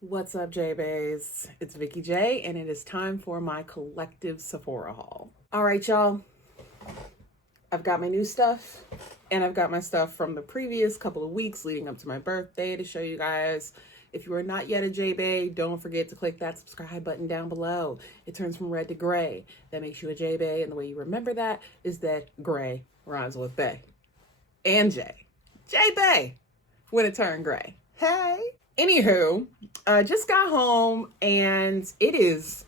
What's up, Jeahbaes? It's Vicky J, and it is time for my collective Sephora haul. All right, y'all. I've got my new stuff, and I've got my stuff from the previous couple of weeks leading up to my birthday to show you guys. If you are not yet a Jeahbaes, don't forget to click that subscribe button down below. It turns from red to gray. That makes you a Jeahbaes, and the way you remember that is that gray rhymes with bay and J. Jeahbaes when it turned gray. Hey. Anywho, I just got home and it is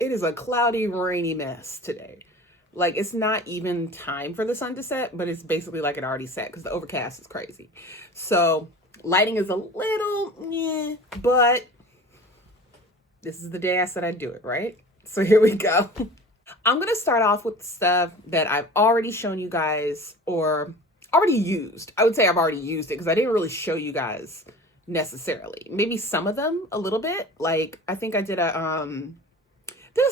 a cloudy, rainy mess today. Like, it's not even time for the sun to set, but it's basically like it already set because the overcast is crazy. So lighting is a little but this is the day I said I'd do it, right? So here we go. I'm going to start off with the stuff that I've already shown you guys or already used. I would say I've already used it because I didn't really show you guys necessarily. Maybe some of them a little bit. Like, I think I did a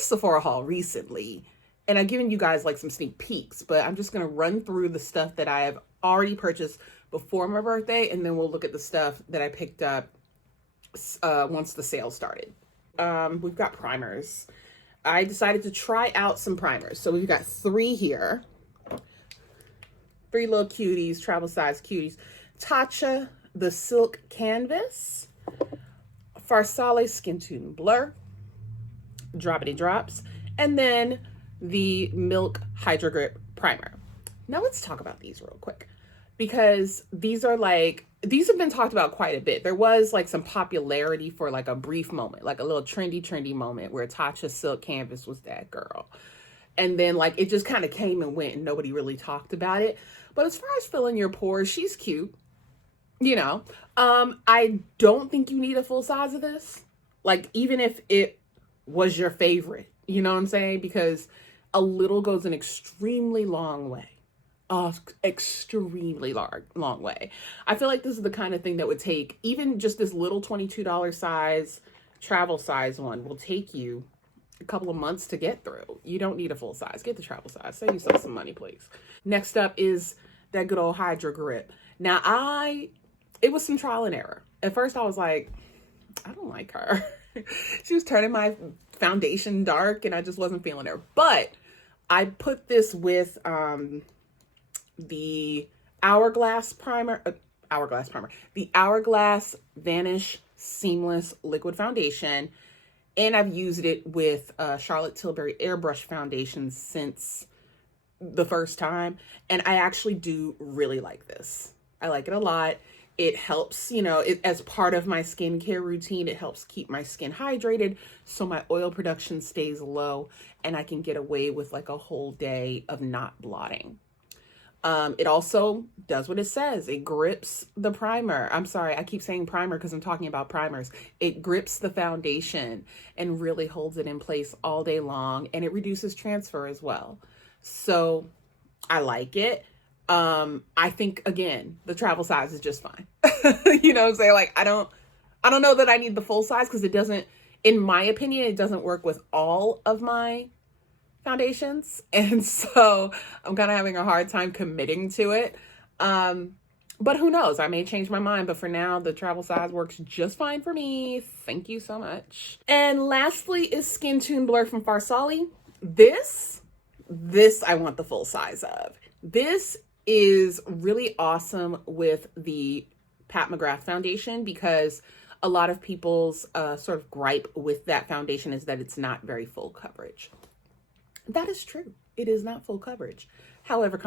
Sephora haul recently, and I've given you guys like some sneak peeks, but I'm just gonna run through the stuff that I have already purchased before my birthday, and then we'll look at the stuff that I picked up once the sale started. We've got primers. I decided to try out some primers. So we've got 3 here. 3 little cuties, travel size cuties. Tatcha the Silk Canvas, Farsale Skin Tone Blur, Droppity Drops, and then the Milk Hydro Grip Primer. Now let's talk about these real quick, because these have been talked about quite a bit. There was like some popularity for like a brief moment, like a little trendy moment where Tatcha Silk Canvas was that girl. And then like it just kind of came and went and nobody really talked about it. But as far as filling your pores, she's cute. I don't think you need a full size of this. Like, even if it was your favorite, you know what I'm saying? Because a little goes an extremely long way. Extremely long way. I feel like this is the kind of thing that would take even just this little $22 size, travel size one will take you a couple of months to get through. You don't need a full size. Get the travel size. Save yourself some money, please. Next up is that good old Hydro Grip. Now, it was some trial and error. At first I was like, I don't like her. She was turning my foundation dark and I just wasn't feeling her. But I put this with the Hourglass primer, the Hourglass Vanish Seamless Liquid Foundation. And I've used it with Charlotte Tilbury Airbrush Foundation since the first time. And I actually do really like this. I like it a lot. It helps, as part of my skincare routine, it helps keep my skin hydrated so my oil production stays low and I can get away with like a whole day of not blotting. It also does what it says. It grips the primer. I'm sorry, I keep saying primer because I'm talking about primers. It grips the foundation and really holds it in place all day long, and it reduces transfer as well. So I like it. I think, again, the travel size is just fine. You know what I'm saying? Like, I don't know that I need the full size because it doesn't, in my opinion, it doesn't work with all of my foundations. And so I'm kind of having a hard time committing to it. But who knows? I may change my mind. But for now, the travel size works just fine for me. Thank you so much. And lastly is Skin Tone Blur from Farsale. This I want the full size of. This is really awesome with the Pat McGrath foundation because a lot of people's sort of gripe with that foundation is that it's not very full coverage. That is true. It is not full coverage. However,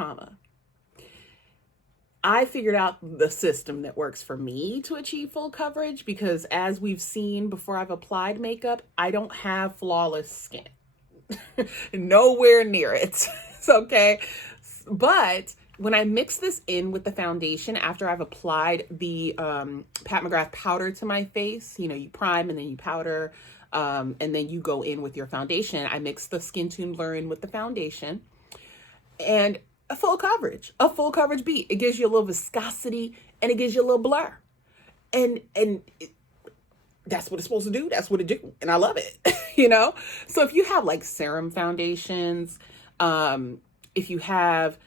I figured out the system that works for me to achieve full coverage because, as we've seen before I've applied makeup, I don't have flawless skin. Nowhere near it. Okay. But when I mix this in with the foundation after I've applied the Pat McGrath powder to my face, you prime and then you powder, and then you go in with your foundation. I mix the Skin Tone Blur in with the foundation and a full coverage beat. It gives you a little viscosity and it gives you a little blur. And that's what it's supposed to do. That's what it do. And I love it, So if you have like serum foundations, if you have,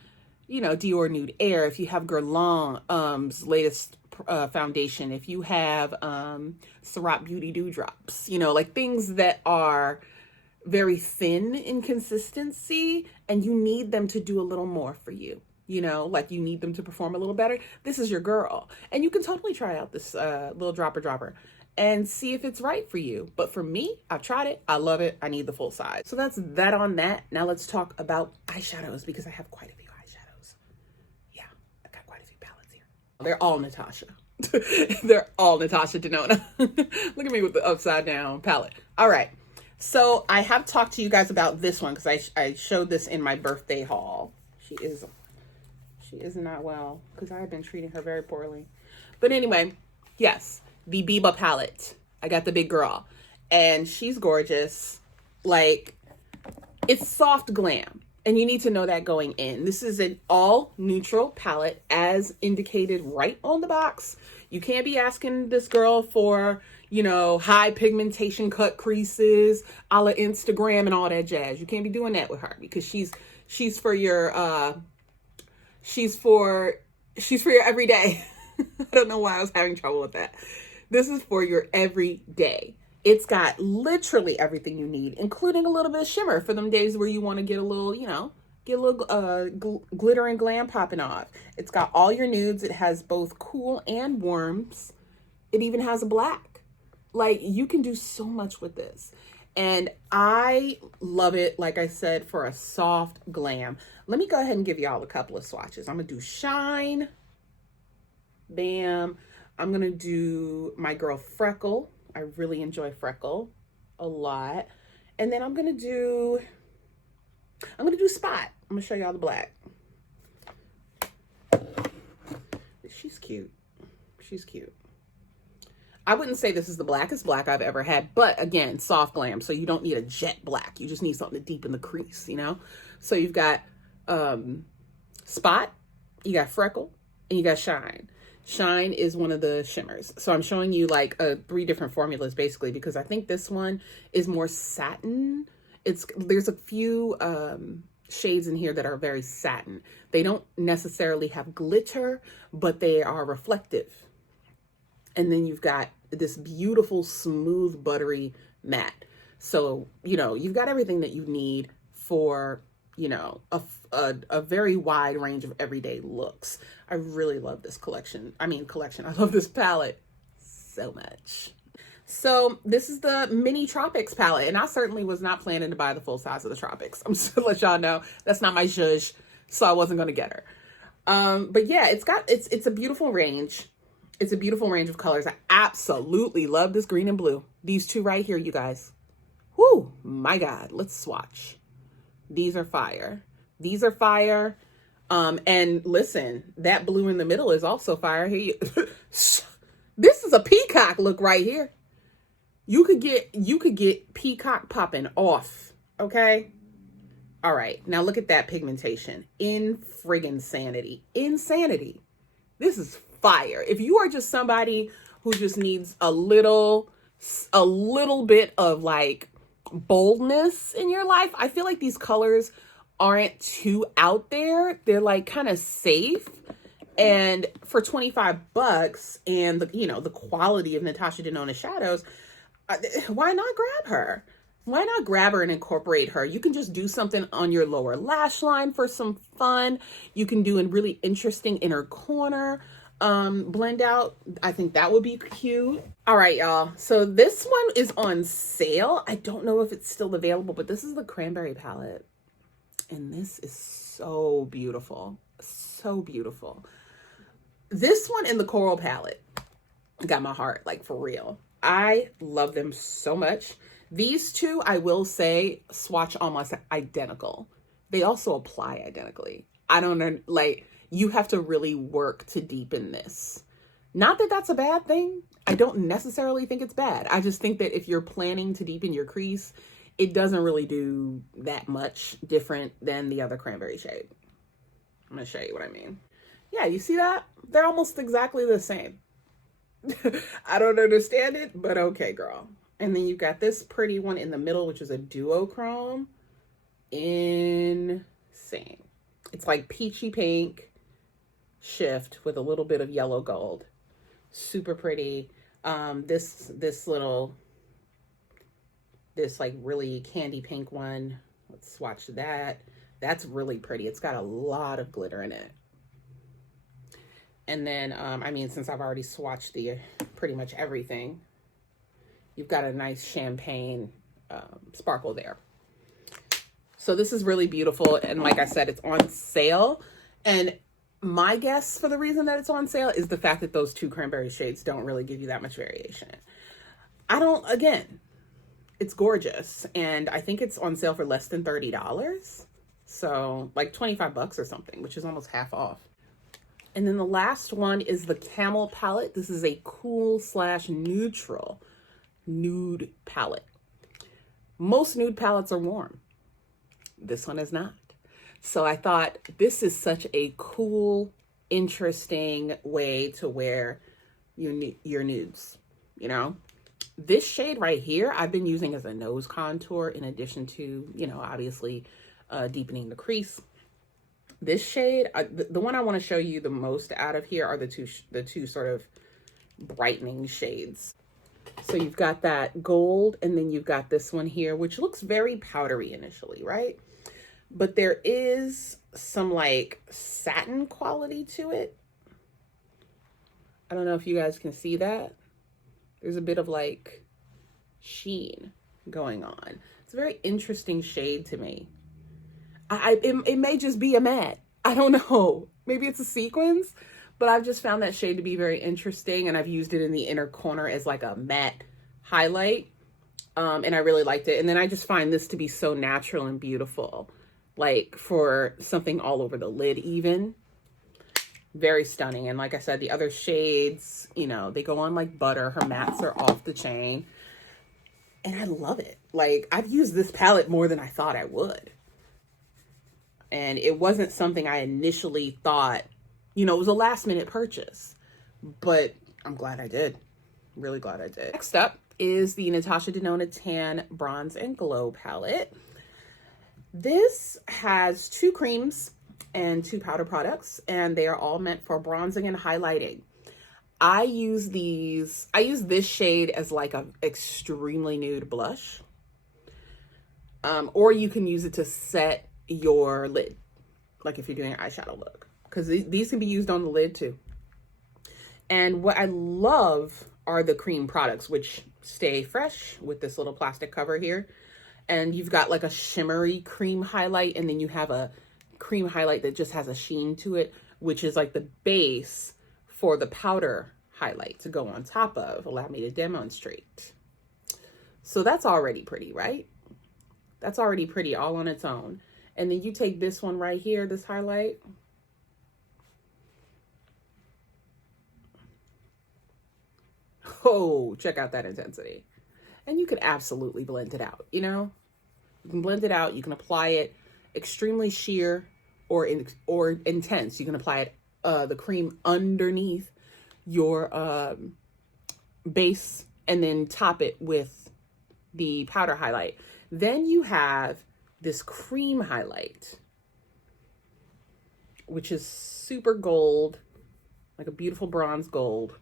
Dior Nude Air, if you have Guerlain's latest foundation, if you have Ciroc Beauty Dewdrops, you know, like things that are very thin in consistency and you need them to do a little more for you, you know, like you need them to perform a little better, this is your girl. And you can totally try out this little dropper and see if it's right for you. But for me, I've tried it. I love it. I need the full size. So that's that on that. Now let's talk about eyeshadows because I have quite a few eyeshadows. Yeah, I got quite a few palettes here. They're all Natasha. They're all Natasha Denona. Look at me with the upside down palette. All right. So I have talked to you guys about this one because I showed this in my birthday haul. She is not well because I have been treating her very poorly. But anyway, yes, the VIB palette. I got the big girl and she's gorgeous. Like, it's soft glam and you need to know that going in. This is an all neutral palette as indicated right on the box. You can't be asking this girl for, you know, high pigmentation cut creases a la Instagram and all that jazz. You can't be doing that with her because she's for your she's for your everyday. I don't know why I was having trouble with that. This is for your everyday. It's got literally everything you need, including a little bit of shimmer for them days where you want to get a little, you know, get a little glitter and glam popping off. It's got all your nudes. It has both cool and warms. It even has a black. Like, you can do so much with this. And I love it, like I said, for a soft glam. Let me go ahead and give y'all a couple of swatches. I'm going to do Shine. Bam. I'm going to do my girl Freckle. I really enjoy Freckle a lot. And then I'm going to do Spot. I'm going to show y'all the black. She's cute. She's cute. I wouldn't say this is the blackest black I've ever had, but again, soft glam. So you don't need a jet black. You just need something to deepen the crease, you know? So you've got Spot, you got Freckle, and you got Shine. Shine is one of the shimmers. So I'm showing you like 3 different formulas basically, because I think this one is more satin. There's a few shades in here that are very satin. They don't necessarily have glitter, but they are reflective. And then you've got this beautiful, smooth, buttery matte. So, you know, you've got everything that you need for, you know, a very wide range of everyday looks. I really love this collection. I love this palette so much. So this is the Mini Tropics palette. And I certainly was not planning to buy the full size of the Tropics. I'm just gonna let y'all know that's not my zhuzh. So I wasn't going to get her. But yeah, it's a beautiful range. It's a beautiful range of colors. I absolutely love this green and blue. These two right here, you guys. Whoo, my God. Let's swatch. These are fire. These are fire. And listen, that blue in the middle is also fire. Here, this is a peacock look right here. You could get peacock popping off. Okay. All right. Now look at that pigmentation. In friggin' sanity. Insanity. This is fire. If you are just somebody who just needs a little bit of like boldness in your life, I feel like these colors aren't too out there. They're like kind of safe. And for $25 and the quality of Natasha Denona shadows, why not grab her? Why not grab her and incorporate her? You can just do something on your lower lash line for some fun. You can do a really interesting inner corner blend out. I think that would be cute. All right, y'all. So this one is on sale. I don't know if it's still available, but this is the Cranberry palette. And this is so beautiful. So beautiful. This one and the Coral palette got my heart, like for real. I love them so much. These two, I will say, swatch almost identical. They also apply identically. I don't know, like, you have to really work to deepen this. Not that that's a bad thing. I don't necessarily think it's bad. I just think that if you're planning to deepen your crease, it doesn't really do that much different than the other cranberry shade. I'm going to show you what I mean. Yeah, you see that? They're almost exactly the same. I don't understand it, but okay, girl. And then you've got this pretty one in the middle, which is a duochrome. Insane. It's like peachy pink shift with a little bit of yellow gold. Super pretty. This little, this like really candy pink one. Let's swatch that. That's really pretty. It's got a lot of glitter in it. And then, I mean, since I've already swatched the pretty much everything, you've got a nice champagne sparkle there. So this is really beautiful. And like I said, it's on sale. And my guess for the reason that it's on sale is the fact that those two cranberry shades don't really give you that much variation. Again, it's gorgeous. And I think it's on sale for less than $30. So like 25 bucks or something, which is almost half off. And then the last one is the Camel palette. This is a cool / neutral nude palette. Most nude palettes are warm. This one is not. So I thought this is such a cool, interesting way to wear your nudes, you know? This shade right here, I've been using as a nose contour in addition to, you know, obviously deepening the crease. This shade, the one I want to show you the most out of here are the two sort of brightening shades. So you've got that gold, and then you've got this one here, which looks very powdery initially, right? But there is some like satin quality to it. I don't know if you guys can see that. There's a bit of like sheen going on. It's a very interesting shade to me. It may just be a matte. I don't know. Maybe it's a sequins, but I've just found that shade to be very interesting, and I've used it in the inner corner as like a matte highlight, and I really liked it. And then I just find this to be so natural and beautiful, like for something all over the lid even. Very stunning. And like I said, the other shades, you know, they go on like butter. Her mattes are off the chain, and I love it. Like, I've used this palette more than I thought I would. And it wasn't something I initially thought, you know, it was a last minute purchase, but I'm glad I did. Really glad I did. Next up is the Natasha Denona Tan Bronze and Glow palette. This has 2 creams and 2 powder products, and they are all meant for bronzing and highlighting. I use this shade as like a extremely nude blush. Or you can use it to set your lid, like if you're doing an eyeshadow look, because these can be used on the lid too. And what I love are the cream products, which stay fresh with this little plastic cover here. And you've got like a shimmery cream highlight, and then you have a cream highlight that just has a sheen to it, which is like the base for the powder highlight to go on top of. Allow me to demonstrate. So that's already pretty, right? That's already pretty all on its own. And then you take this one right here, this highlight. Oh, check out that intensity. And you could absolutely blend it out, you know? You can blend it out. You can apply it extremely sheer or intense. You can apply it, the cream underneath your base, and then top it with the powder highlight. Then you have this cream highlight, which is super gold, like a beautiful bronze gold.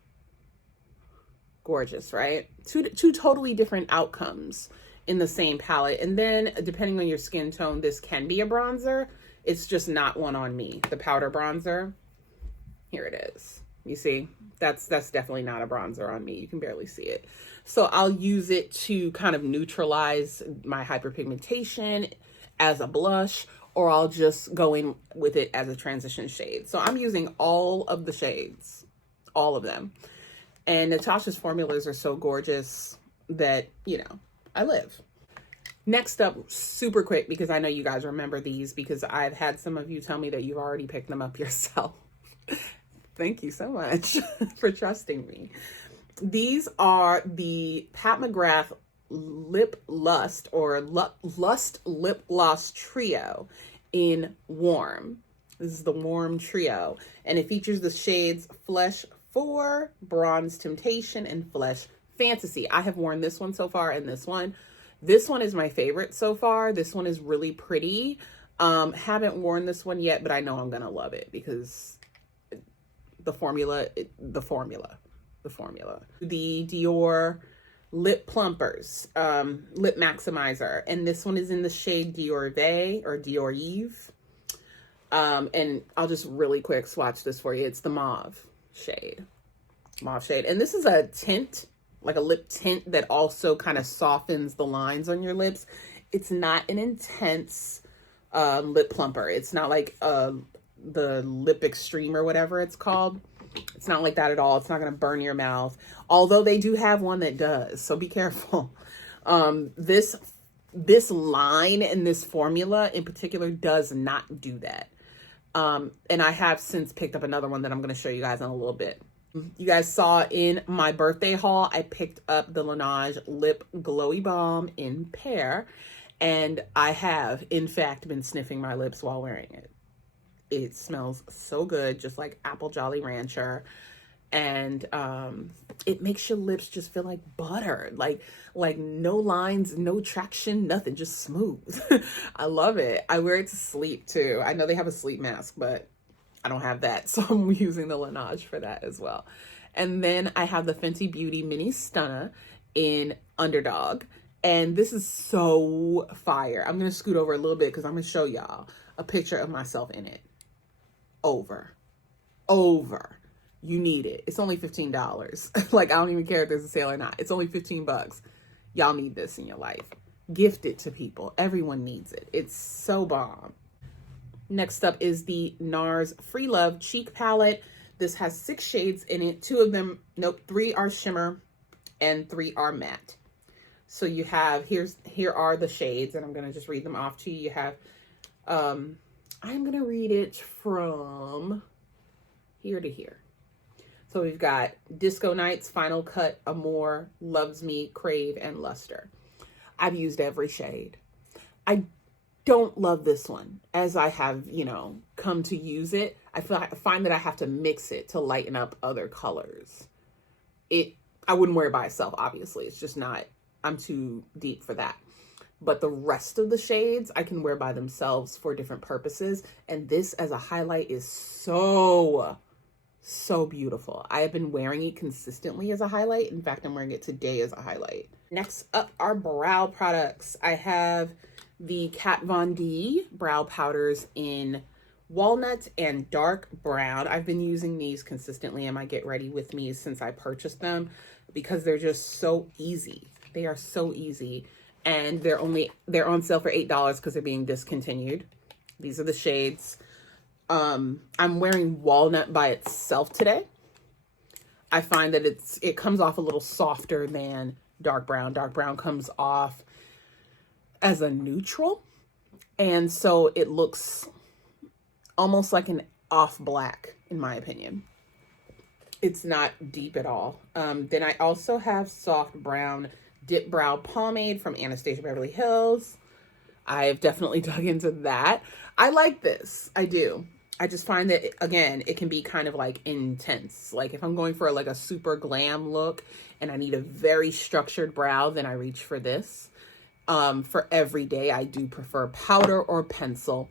Gorgeous, right? Two totally different outcomes in the same palette. And then depending on your skin tone, this can be a bronzer. It's just not one on me. The powder bronzer, here it is. You see, that's definitely not a bronzer on me. You can barely see it. So I'll use it to kind of neutralize my hyperpigmentation as a blush, or I'll just go in with it as a transition shade. So I'm using all of the shades, all of them. And Natasha's formulas are so gorgeous that, you know, I live. Next up, super quick, because I know you guys remember these, because I've had some of you tell me that you've already picked them up yourself. Thank you so much for trusting me. These are the Pat McGrath Lip Lust or Lust Lip Gloss Trio in Warm. This is the Warm Trio, and it features the shades Flesh 4, Bronze Temptation, and Flesh Fantasy. I have worn this one so far, and this one. This one is my favorite so far. This one is really pretty. Haven't worn this one yet, but I know I'm gonna love it because the formula. the formula. The Dior Lip Plumpers, Lip Maximizer. And this one is in the shade Dior Vey or Dior Eve. And I'll just really quick swatch this for you. It's the mauve shade. Mauve shade. And this is a tint, like a lip tint that also kind of softens the lines on your lips. It's not an intense lip plumper. It's not like the Lip Extreme or whatever it's called. It's not like that at all. It's not going to burn your mouth. Although they do have one that does. So be careful. This line and this formula in particular does not do that. And I have since picked up another one that I'm going to show you guys in a little bit. You guys saw in my birthday haul, I picked up the Laneige Lip Glowy Balm in Pear. And I have, in fact, been sniffing my lips while wearing it. It smells so good, just like Apple Jolly Rancher. And it makes your lips just feel like butter. Like no lines, no traction, nothing, just smooth. I love it. I wear it to sleep too. I know they have a sleep mask, but I don't have that. So I'm using the Laneige for that as well. And then I have the Fenty Beauty Mini Stunna in Underdog. And this is so fire. I'm going to scoot over a little bit because I'm going to show y'all a picture of myself in it. Over. You need it. It's only $15. Like, I don't even care if there's a sale or not. It's only 15 bucks. Y'all need this in your life. Gift it to people. Everyone needs it. It's so bomb. Next up is the NARS Free Love Cheek Palette. This has 6 shades in it. 3 are shimmer and 3 are matte. So you have, here are the shades, and I'm going to just read them off to you. You have, I'm going to read it from here to here. So we've got Disco Nights, Final Cut, Amour, Loves Me, Crave, and Luster. I've used every shade. I don't love this one as I have, come to use it. I find that I have to mix it to lighten up other colors. I wouldn't wear it by itself, obviously. It's just not, I'm too deep for that. But the rest of the shades I can wear by themselves for different purposes. And this as a highlight is so beautiful. I have been wearing it consistently as a highlight. In fact, I'm wearing it today as a highlight. Next up are brow products. I have the Kat Von D brow powders in walnut and dark brown. I've been using these consistently in my Get Ready With Me since I purchased them because they're just so easy. They are so easy. And they're on sale for $8 because they're being discontinued. These are the shades. I'm wearing walnut by itself today. I find that it comes off a little softer than dark brown. Dark brown comes off as a neutral. And so it looks almost like an off black, in my opinion. It's not deep at all. Then I also have soft brown Dip Brow Pomade from Anastasia Beverly Hills. I've definitely dug into that. I like this. I do. I just find that, again, it can be kind of like intense. Like if I'm going for like a super glam look and I need a very structured brow, then I reach for this. For every day, I do prefer powder or pencil.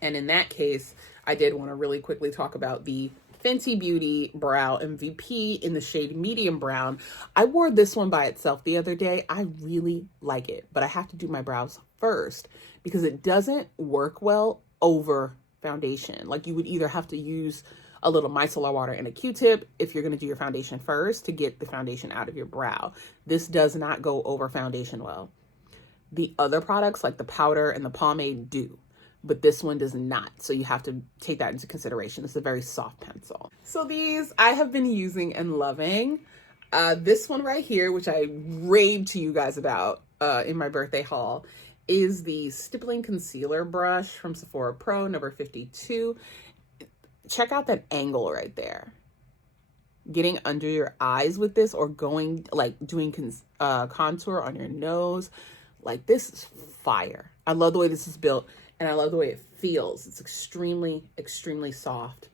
And in that case, I did want to really quickly talk about the Fenty Beauty Brow MVP in the shade Medium Brown. I wore this one by itself the other day. I really like it, but I have to do my brows first because it doesn't work well over foundation. Like you would either have to use a little micellar water and a Q-tip if you're going to do your foundation first to get the foundation out of your brow. This does not go over foundation well. The other products like the powder and the pomade do, but this one does not. So you have to take that into consideration. It's a very soft pencil. So these I have been using and loving. This one right here, which I raved to you guys about in my birthday haul, is the Stippling Concealer Brush from Sephora Pro, number 52. Check out that angle right there. Getting under your eyes with this or going, like doing contour on your nose. Like this is fire. I love the way this is built and I love the way it feels. It's extremely, extremely soft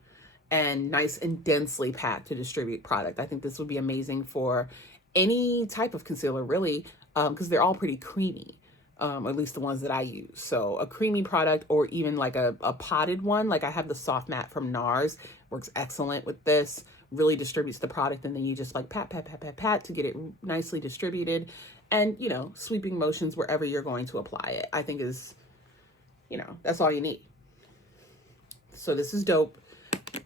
and nice and densely packed to distribute product. I think this would be amazing for any type of concealer really, because they're all pretty creamy. Or at least the ones that I use. So a creamy product or even like a potted one. Like I have the Soft Matte from NARS. Works excellent with this. really distributes the product, and then you just like pat, pat, pat, pat, pat to get it nicely distributed, and, you know, sweeping motions wherever you're going to apply it, I think is, you know, that's all you need. So this is dope.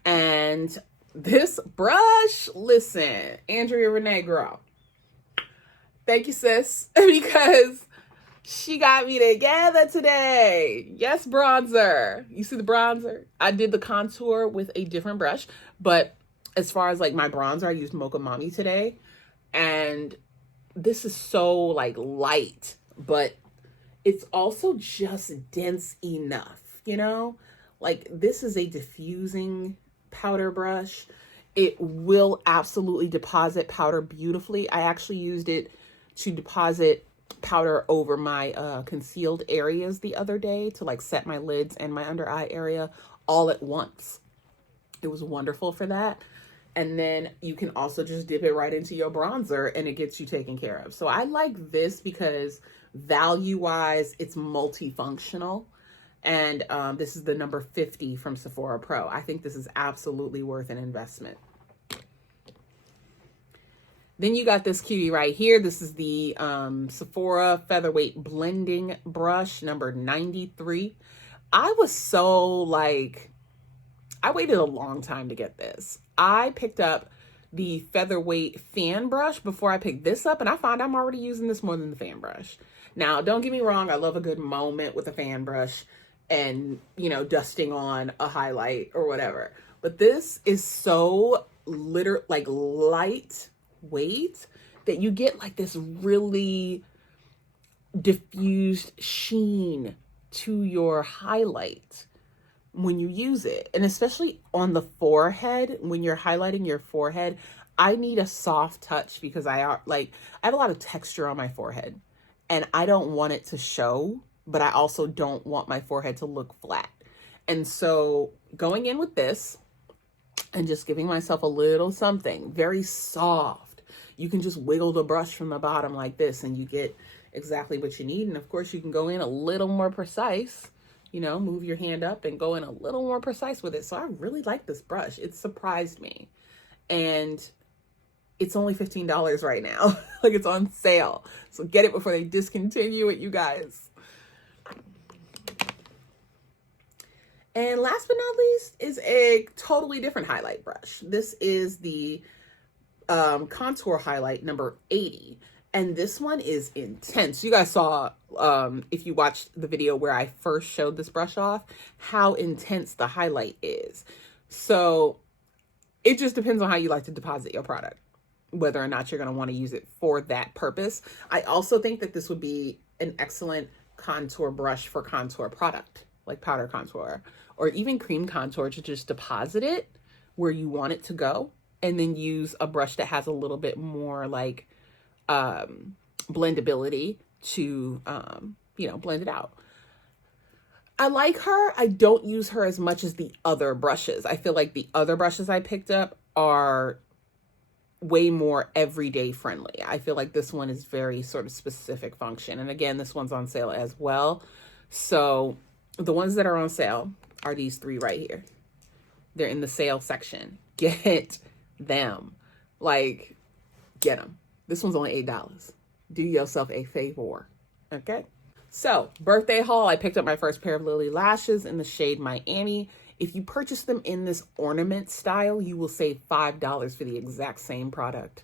And this brush, listen, Andrea Renee, girl, thank you, sis, because she got me together today. Yes, bronzer. You see the bronzer? I did the contour with a different brush, but as far as like my bronzer, I used Mocha Mami today. And this is so like light, but it's also just dense enough, you know? Like, this is a diffusing powder brush. It will absolutely deposit powder beautifully. I actually used it to deposit powder over my concealed areas the other day to like set my lids and my under eye area all at once. It was wonderful for that. And then you can also just dip it right into your bronzer and it gets you taken care of. So I like this because value-wise, it's multifunctional. And this is the number 50 from Sephora Pro. I think this is absolutely worth an investment. Then you got this cutie right here. This is the Sephora Featherweight Blending Brush, number 93. I was so like, I waited a long time to get this. I picked up the Featherweight Fan Brush before I picked this up, and I found I'm already using this more than the fan brush. Now, don't get me wrong, I love a good moment with a fan brush and, you know, dusting on a highlight or whatever. But this is so lightweight that you get like this really diffused sheen to your highlight when you use it. And especially on the forehead, when you're highlighting your forehead, I need a soft touch because I have a lot of texture on my forehead and I don't want it to show, but I also don't want my forehead to look flat. And so going in with this and just giving myself a little something very soft, you can just wiggle the brush from the bottom like this and you get exactly what you need. And of course you can go in a little more precise, you know, move your hand up and go in a little more precise with it. So I really like this brush. It surprised me. And it's only $15 right now. Like, it's on sale. So get it before they discontinue it, you guys. And last but not least is a totally different highlight brush. This is the contour highlight number 80. And this one is intense. You guys saw, if you watched the video where I first showed this brush off, how intense the highlight is. So it just depends on how you like to deposit your product, whether or not you're going to want to use it for that purpose. I also think that this would be an excellent contour brush for contour product, like powder contour or even cream contour, to just deposit it where you want it to go, and then use a brush that has a little bit more like blendability to, you know, blend it out. I like her. I don't use her as much as the other brushes. I feel like the other brushes I picked up are way more everyday friendly. I feel like this one is very sort of specific function. And again, this one's on sale as well. So the ones that are on sale are these three right here. They're in the sale section. Get them. Like, get them. This one's only $8. Do yourself a favor. Okay? So, birthday haul. I picked up my first pair of Lily lashes in the shade Miami. If you purchase them in this ornament style, you will save $5 for the exact same product.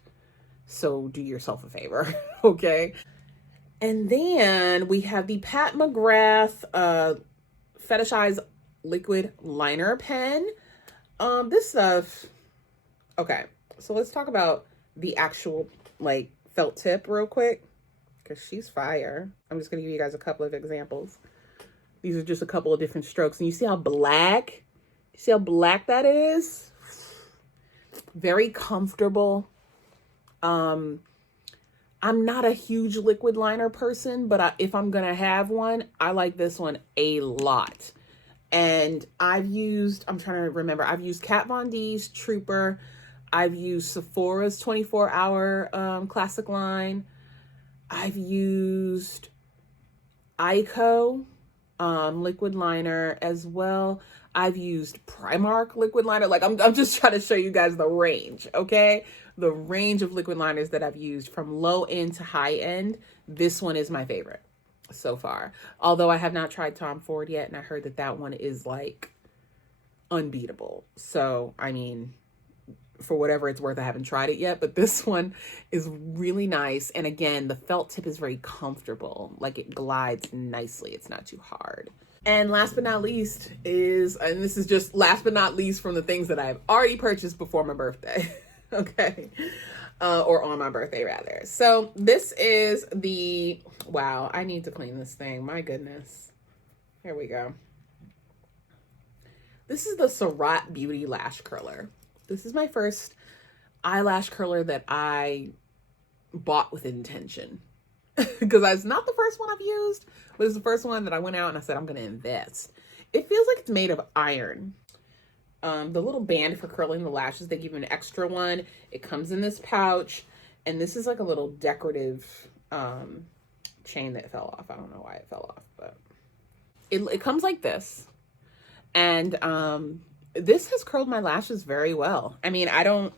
So do yourself a favor, okay? And then we have the Pat McGrath Fetishized Liquid Liner Pen. This stuff, okay, so let's talk about the actual like felt tip real quick, because she's fire. I'm just gonna give you guys a couple of examples. These are just a couple of different strokes. And you see how black, that is? Very comfortable. I'm not a huge liquid liner person, but if I'm going to have one, I like this one a lot. And I've used, I'm trying to remember, I've used Kat Von D's Trooper. I've used Sephora's 24-hour classic line. I've used Ico. liquid liner as well. I've used Primark liquid liner. Like I'm just trying to show you guys the range, okay? The range of liquid liners that I've used from low end to high end. This one is my favorite so far. Although I have not tried Tom Ford yet, and I heard that that one is like unbeatable. So, I mean, for whatever it's worth, I haven't tried it yet, but this one is really nice. And again, the felt tip is very comfortable. Like it glides nicely. It's not too hard. And last but not least is, and this is just last but not least from the things that I've already purchased before my birthday. Okay. Or on my birthday rather. So this is the, wow, I need to clean this thing. My goodness. Here we go. This is the Surratt Beauty Lash Curler. This is my first eyelash curler that I bought with intention. Because it's not the first one I've used, but it's the first one that I went out and I said, I'm going to invest. It feels like it's made of iron. The little band for curling the lashes, they give you an extra one. It comes in this pouch, and this is like a little decorative chain that fell off. I don't know why it fell off, but it comes like this. And this has curled my lashes very well. I mean, I don't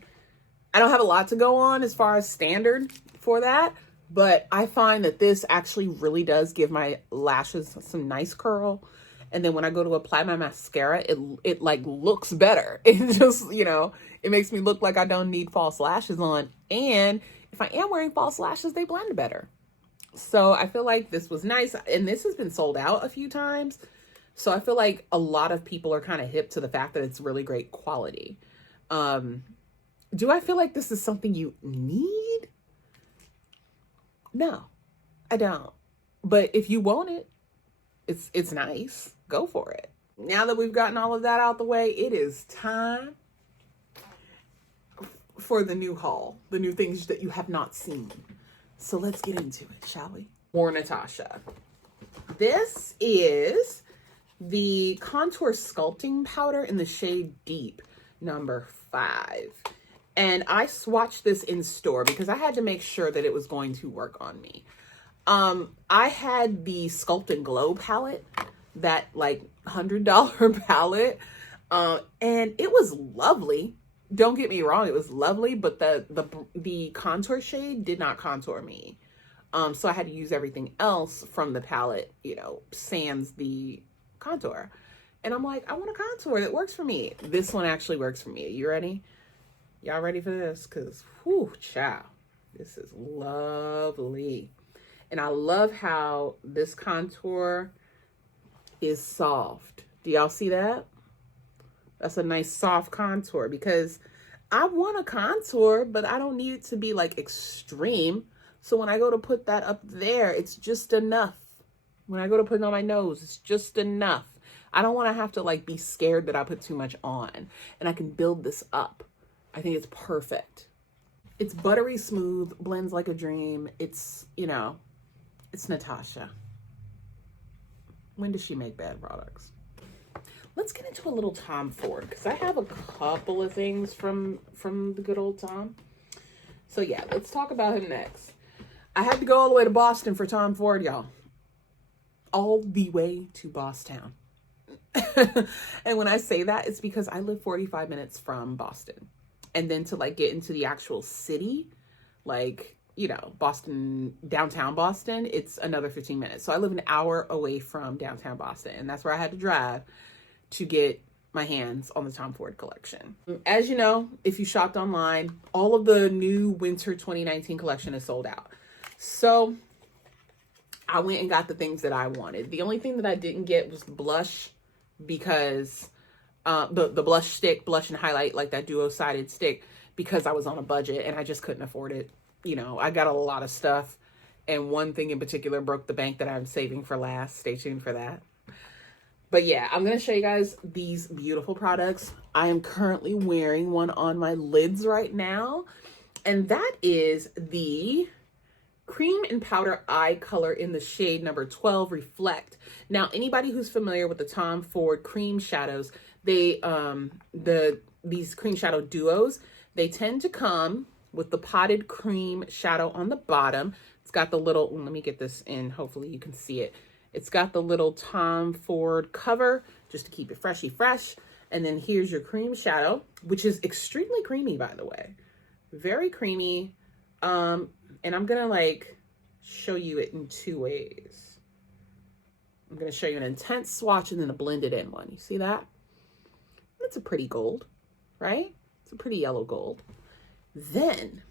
have a lot to go on as far as standard for that, but I find that this actually really does give my lashes some nice curl. And then when I go to apply my mascara, it like looks better. It just, you know, it makes me look like I don't need false lashes on. And if I am wearing false lashes, they blend better. So I feel like this was nice. And this has been sold out a few times. So I feel like a lot of people are kind of hip to the fact that it's really great quality. Do I feel like this is something you need? No, I don't. But if you want it, it's nice. Go for it. Now that we've gotten all of that out the way, it is time for the new haul, the new things that you have not seen. So let's get into it, shall we? More Natasha. This is the Contour Sculpting Powder in the shade Deep, number 5. And I swatched this in store because I had to make sure that it was going to work on me. I had the Sculpt and Glow palette, that like $100 palette, and it was lovely. Don't get me wrong, it was lovely, but the contour shade did not contour me. So I had to use everything else from the palette, you know, sans the contour. And I'm like, I want a contour that works for me. This one actually works for me. You ready? Y'all ready for this? Because, whew, child, this is lovely. And I love how this contour is soft. Do y'all see that? That's a nice soft contour, because I want a contour, but I don't need it to be like extreme. So when I go to put that up there, it's just enough. When I go to put it on my nose, it's just enough. I don't want to have to like be scared that I put too much on, and I can build this up. I think it's perfect. It's buttery smooth, blends like a dream. It's, you know, it's Natasha. When does she make bad products? Let's get into a little Tom Ford, because I have a couple of things from the good old Tom. So yeah, let's talk about him next. I had to go all the way to Boston for Tom Ford, y'all. All the way to Boston. And when I say that, it's because I live 45 minutes from Boston. And then to like get into the actual city, like, you know, Boston, downtown Boston, it's another 15 minutes. So I live an hour away from downtown Boston, and that's where I had to drive to get my hands on the Tom Ford collection. As you know, if you shopped online, all of the new winter 2019 collection is sold out. So I went and got the things that I wanted. The only thing that I didn't get was the blush, because the blush stick, blush and highlight, like that duo-sided stick, because I was on a budget and I just couldn't afford it. You know, I got a lot of stuff, and one thing in particular broke the bank that I'm saving for last. Stay tuned for that. But yeah, I'm going to show you guys these beautiful products. I am currently wearing one on my lids right now, and that is the Cream and Powder Eye Color in the shade number 12, Reflect. Now, anybody who's familiar with the Tom Ford cream shadows, they these cream shadow duos, they tend to come with the potted cream shadow on the bottom. It's got the little, let me get this in, hopefully you can see it. It's got the little Tom Ford cover just to keep it freshy fresh. And then here's your cream shadow, which is extremely creamy, by the way. Very creamy. And I'm gonna like show you it in two ways. I'm gonna show you an intense swatch and then a blended in one. You see that? It's a pretty gold, right? It's a pretty yellow gold. Then,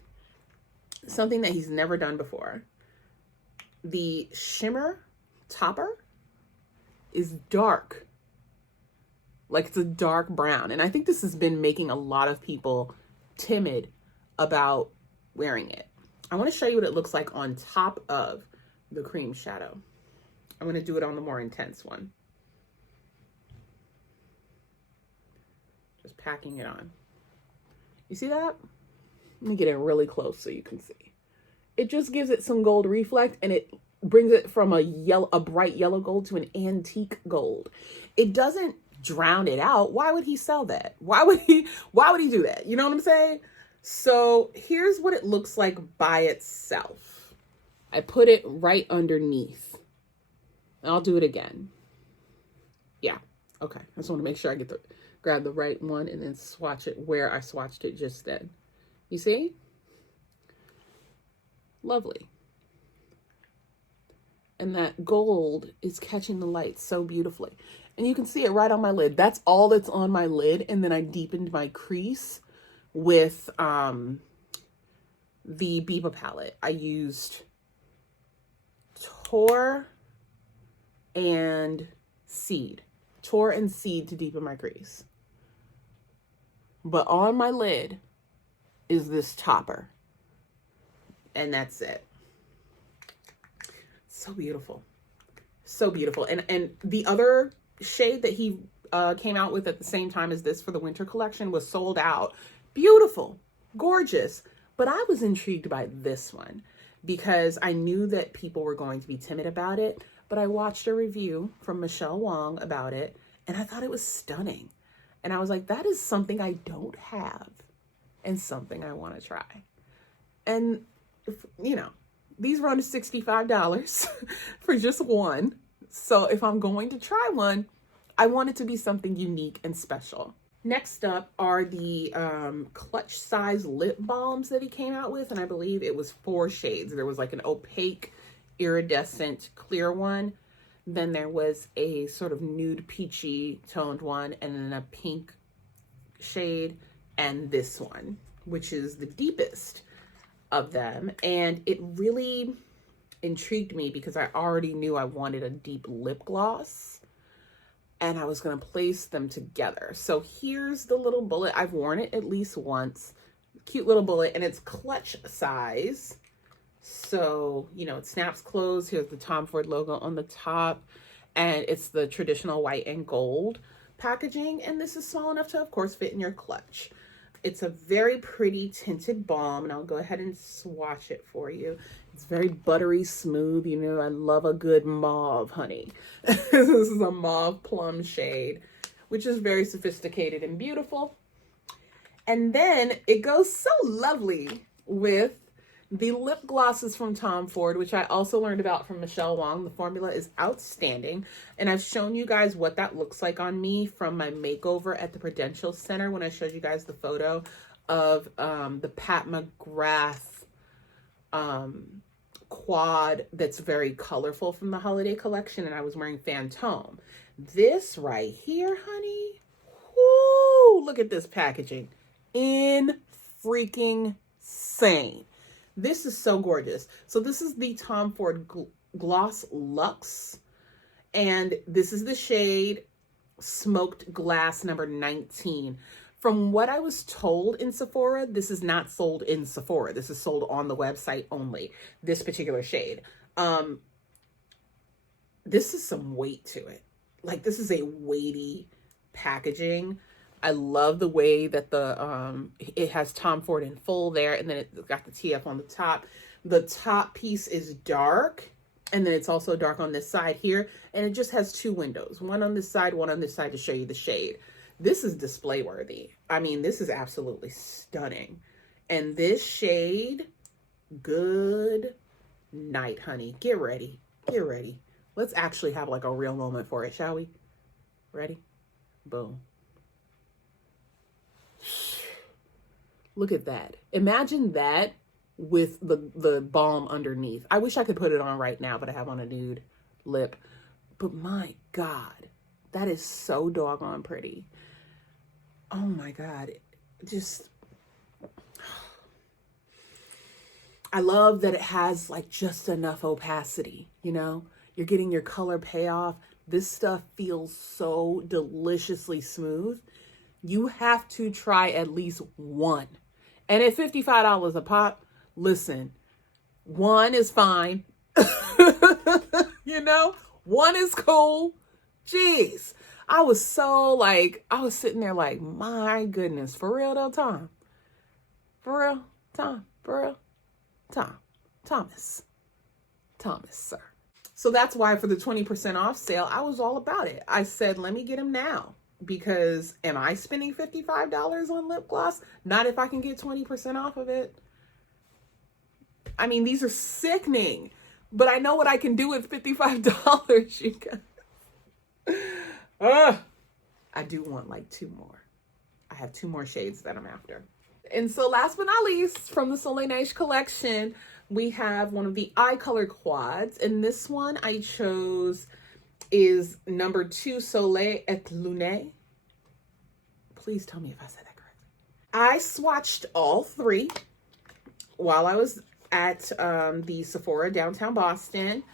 something that he's never done before. The shimmer topper is dark. Like it's a dark brown. And I think this has been making a lot of people timid about wearing it. I want to show you what it looks like on top of the cream shadow. I'm going to do it on the more intense one. Just packing it on. You see that? Let me get it really close so you can see. It just gives it some gold reflect, and it brings it from a bright yellow gold to an antique gold. It doesn't drown it out. Why would he sell that? Why would he do that? You know what I'm saying? So here's what it looks like by itself. I put it right underneath. I'll do it again. Yeah. Okay. I just want to make sure I grab the right one and then swatch it where I swatched it just then. You see? Lovely. And that gold is catching the light so beautifully. And you can see it right on my lid. That's all that's on my lid. And then I deepened my crease with the VIB palette. I used Tor and Seed to deepen my crease. But on my lid is this topper. And that's it. So beautiful. So beautiful. And the other shade that he came out with at the same time as this for the winter collection was sold out. Beautiful, gorgeous. But I was intrigued by this one because I knew that people were going to be timid about it. But I watched a review from Michelle Wong about it, and I thought it was stunning. And I was like, that is something I don't have and something I want to try. And, you know, these run $65 for just one. So if I'm going to try one, I want it to be something unique and special. Next up are the clutch size lip balms that he came out with. And I believe it was 4 shades. There was like an opaque, iridescent, clear one. Then there was a sort of nude peachy toned one, and then a pink shade, and this one, which is the deepest of them. And it really intrigued me because I already knew I wanted a deep lip gloss, and I was going to place them together. So here's the little bullet. I've worn it at least once. Cute little bullet, and it's clutch size. So, you know, it snaps closed. Here's the Tom Ford logo on the top, and it's the traditional white and gold packaging. And this is small enough to, of course, fit in your clutch. It's a very pretty tinted balm, and I'll go ahead and swatch it for you. It's very buttery smooth. You know, I love a good mauve, honey. This is a mauve plum shade, which is very sophisticated and beautiful. And then it goes so lovely with the lip glosses from Tom Ford, which I also learned about from Michelle Wong. The formula is outstanding. And I've shown you guys what that looks like on me from my makeover at the Prudential Center when I showed you guys the photo of the Pat McGrath quad that's very colorful from the holiday collection. And I was wearing Fantôme. This right here, honey. Whoo, look at this packaging. In freaking sane. This is so gorgeous. So this is the Tom Ford Gloss Luxe. And this is the shade Smoked Glass number 19. From what I was told in Sephora, this is not sold in Sephora. This is sold on the website only, this particular shade. This is some weight to it. Like, this is a weighty packaging. I love the way that it has Tom Ford in full there, and then it's got the TF on the top. The top piece is dark, and then it's also dark on this side here, and it just has 2 windows, one on this side, one on this side to show you the shade. This is display worthy. I mean, this is absolutely stunning. And this shade, good night, honey. Get ready. Get ready. Let's actually have like a real moment for it, shall we? Ready? Boom. Look at that. Imagine that with the balm underneath. I wish I could put it on right now, but I have on a nude lip. But my God, that is so doggone pretty. Oh my God. Just, I love that it has like just enough opacity, you know? You're getting your color payoff. This stuff feels so deliciously smooth. You have to try at least one. And at $55 a pop, listen, one is fine. You know, one is cool. Jeez. I was sitting there like, my goodness, for real though, Tom. For real, Tom. For real, Tom. Thomas, sir. So that's why for the 20% off sale, I was all about it. I said, let me get him now. Because am I spending $55 on lip gloss? Not if I can get 20% off of it. I mean, these are sickening. But I know what I can do with $55, you guys. I do want like 2 more. I have 2 more shades that I'm after. And so last but not least, from the Soleil Neige collection, we have one of the eye color quads. And this one I chose is number 2 Soleil et Lune. Please tell me if I said that correctly. I swatched all 3 while I was at the Sephora downtown Boston.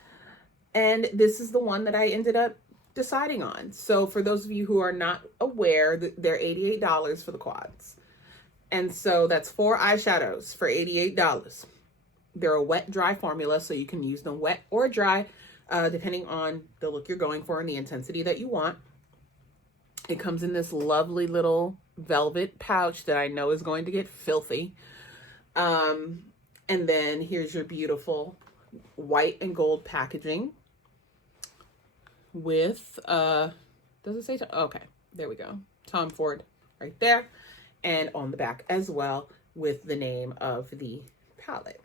And this is the one that I ended up deciding on. So for those of you who are not aware, they're $88 for the quads. And so that's 4 eyeshadows for $88. They're a wet dry formula, so you can use them wet or dry, depending on the look you're going for and the intensity that you want. It comes in this lovely little velvet pouch that I know is going to get filthy. And then here's your beautiful white and gold packaging with, does it say, okay, there we go. Tom Ford right there. And on the back as well with the name of the palette.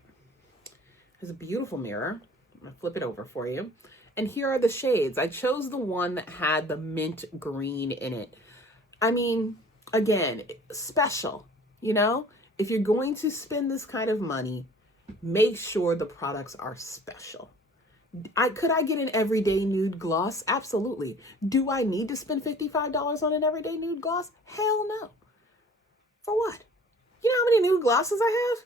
There's a beautiful mirror. I'm gonna flip it over for you. And here are the shades. I chose the one that had the mint green in it. I mean, again, special, you know? If you're going to spend this kind of money, make sure the products are special. Could I get an everyday nude gloss? Absolutely. Do I need to spend $55 on an everyday nude gloss? Hell no. For what? You know how many nude glosses I have?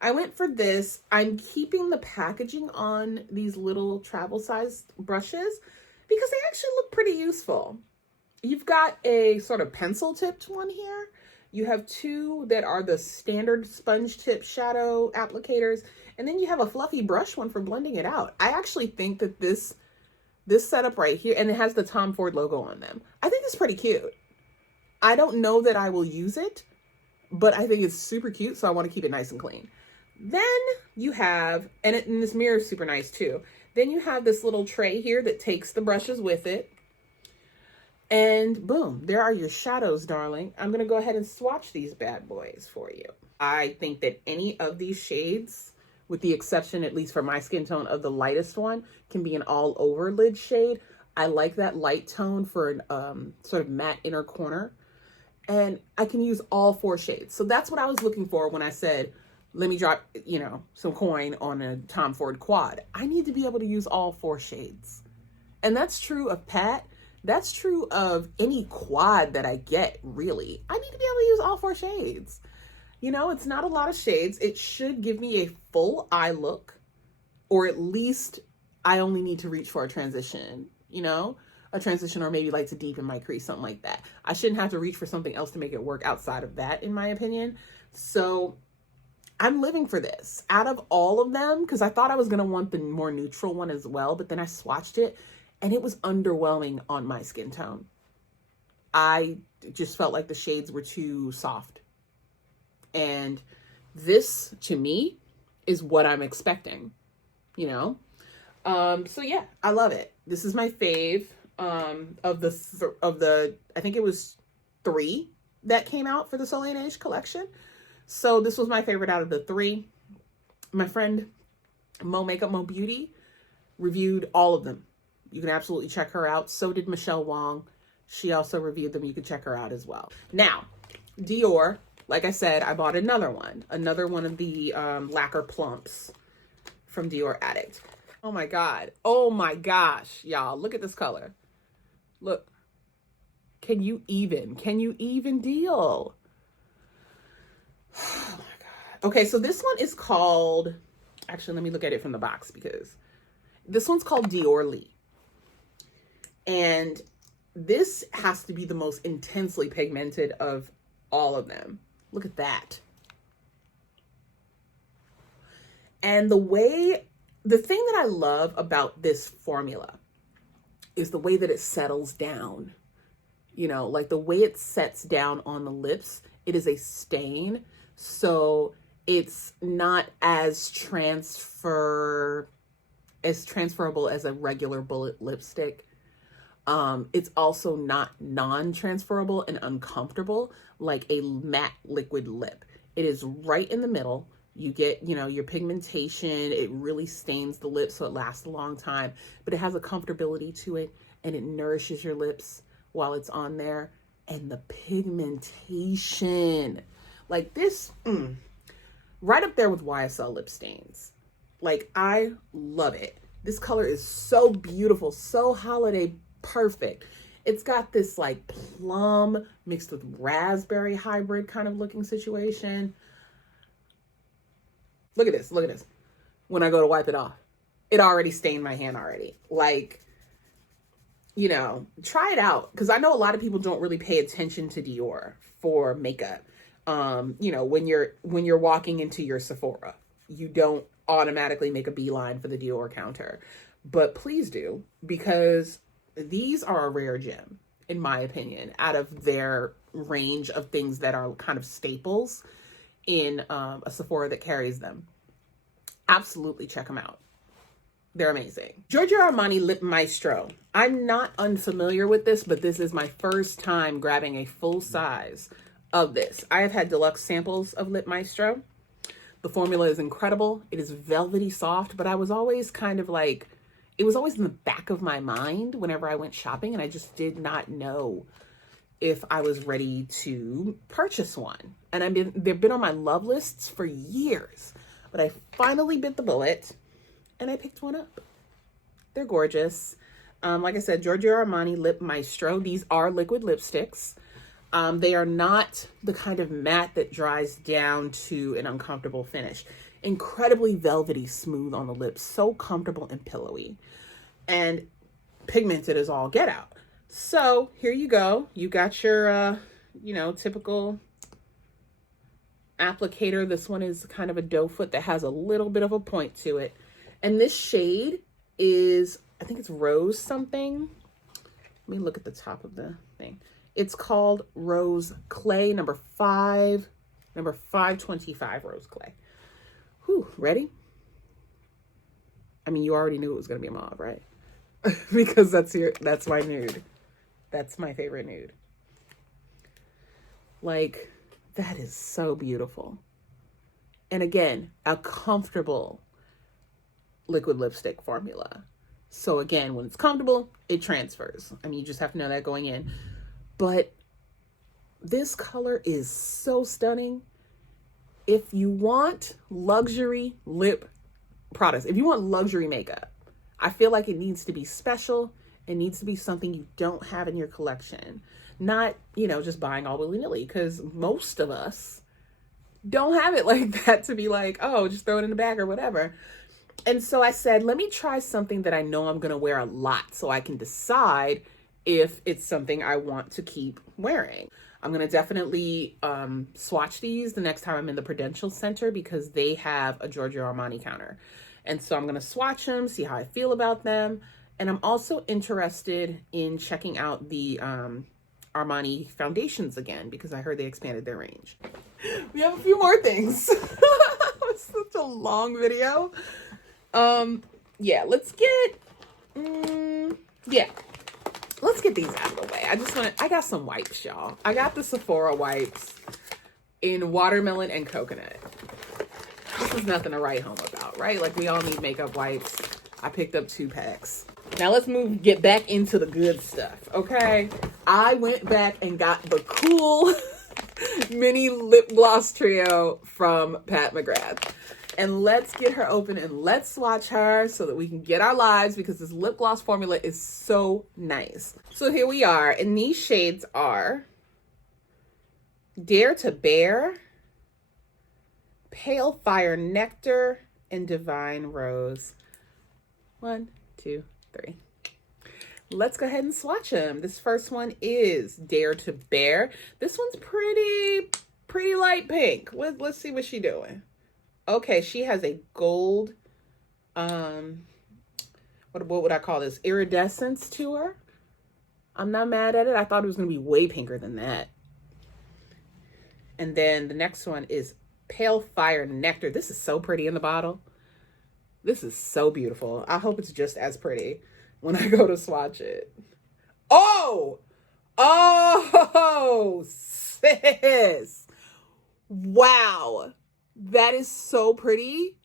I went for this. I'm keeping the packaging on these little travel sized brushes because they actually look pretty useful. You've got a sort of pencil tipped one here. You have 2 that are the standard sponge tip shadow applicators. And then you have a fluffy brush one for blending it out. I actually think that this setup right here, and it has the Tom Ford logo on them. I think it's pretty cute. I don't know that I will use it, but I think it's super cute. So I want to keep it nice and clean. Then you have, and this mirror is super nice too. Then you have this little tray here that takes the brushes with it. And boom, there are your shadows, darling. I'm going to go ahead and swatch these bad boys for you. I think that any of these shades, with the exception, at least for my skin tone, of the lightest one, can be an all over lid shade. I like that light tone for an sort of matte inner corner. And I can use all 4 shades. So that's what I was looking for when I said, let me drop, you know, some coin on a Tom Ford quad. I need to be able to use all 4 shades. And that's true of Pat. That's true of any quad that I get, really. I need to be able to use all 4 shades. You know, it's not a lot of shades. It should give me a full eye look, or at least I only need to reach for a transition, you know, a transition, or maybe like to deepen my crease, something like that. I shouldn't have to reach for something else to make it work outside of that, in my opinion. So I'm living for this. Out of all of them, because I thought I was going to want the more neutral one as well, but then I swatched it and it was underwhelming on my skin tone. I just felt like the shades were too soft. And this, to me, is what I'm expecting, you know? So yeah, I love it. This is my fave of the, I think it was 3 that came out for the Soleil Neige collection. So this was my favorite out of the 3. My friend Mo Makeup Mo Beauty reviewed all of them. You can absolutely check her out. So did Michelle Wong. She also reviewed them. You can check her out as well. Now, Dior, like I said, I bought another one of the lacquer plumps from Dior Addict. Oh my God. Oh my gosh, y'all. Look at this color. Look. Can you even deal? Oh my God. Okay, so this one is called, actually, let me look at it from the box because this one's called Dior Lee. And this has to be the most intensely pigmented of all of them. Look at that. And the thing that I love about this formula is the way that it settles down. You know, like the way it sets down on the lips, it is a stain. So it's not as transferable as a regular bullet lipstick. It's also not non-transferable and uncomfortable like a matte liquid lip. It is right in the middle. You get, you know, your pigmentation. It really stains the lips so it lasts a long time, but it has a comfortability to it and it nourishes your lips while it's on there. And the pigmentation, like this, right up there with YSL lip stains. Like, I love it. This color is so beautiful, so holiday perfect. It's got this like plum mixed with raspberry hybrid kind of looking situation. Look at this. Look at this. When I go to wipe it off, it already stained my hand already. Like, you know, try it out. Because I know a lot of people don't really pay attention to Dior for makeup. You know, when you're walking into your Sephora, you don't automatically make a beeline for the Dior counter. But please do, because these are a rare gem, in my opinion, out of their range of things that are kind of staples in a Sephora that carries them. Absolutely check them out. They're amazing. Giorgio Armani Lip Maestro. I'm not unfamiliar with this, but this is my first time grabbing a full size of this. I have had deluxe samples of Lip Maestro. The formula is incredible. It is velvety soft, but I was always kind of like, it was always in the back of my mind whenever I went shopping, and I just did not know if I was ready to purchase one. And they've been on my love lists for years, but I finally bit the bullet and I picked one up. They're gorgeous. Like I said, Giorgio Armani Lip Maestro. These are liquid lipsticks. They are not the kind of matte that dries down to an uncomfortable finish. Incredibly velvety smooth on the lips. So comfortable and pillowy. And pigmented as all get out. So here you go. You got your, you know, typical applicator. This one is kind of a doe foot that has a little bit of a point to it. And this shade is, I think it's rose something. Let me look at the top of the thing. It's called Rose Clay, number 525 Rose Clay. Whew, ready? I mean, you already knew it was going to be a mauve, right? Because that's my nude. That's my favorite nude. Like, that is so beautiful. And again, a comfortable liquid lipstick formula. So again, when it's comfortable, it transfers. I mean, you just have to know that going in. But this color is so stunning. If you want luxury lip products, if you want luxury makeup, I feel like it needs to be special. It needs to be something you don't have in your collection. Not, you know, just buying all willy-nilly, because most of us don't have it like that to be like, oh, just throw it in the bag or whatever. And so I said, let me try something that I know I'm going to wear a lot so I can decide if it's something I want to keep wearing. I'm going to definitely swatch these the next time I'm in the Prudential Center, because they have a Giorgio Armani counter. And so I'm going to swatch them, see how I feel about them. And I'm also interested in checking out the Armani foundations again, because I heard they expanded their range. We have a few more things. It's such a long video. Yeah, let's get these out of the way. I got some wipes, y'all. I got the Sephora wipes in watermelon and coconut. This is nothing to write home about, right? Like, we all need makeup wipes. I picked up 2 packs. Now let's get back into the good stuff, okay? I went back and got the cool mini lip gloss trio from Pat McGrath. And let's get her open and let's swatch her so that we can get our lives, because this lip gloss formula is so nice. So here we are, and these shades are Dare to Bear, Pale Fire Nectar, and Divine Rose. 1, 2, 3. Let's go ahead and swatch them. This first one is Dare to Bear. This one's pretty light pink. Let's see what she's doing. Okay, she has a gold, what would I call this? Iridescence to her. I'm not mad at it. I thought it was going to be way pinker than that. And then the next one is Pale Fire Nectar. This is so pretty in the bottle. This is so beautiful. I hope it's just as pretty when I go to swatch it. Oh, sis. Wow. That is so pretty.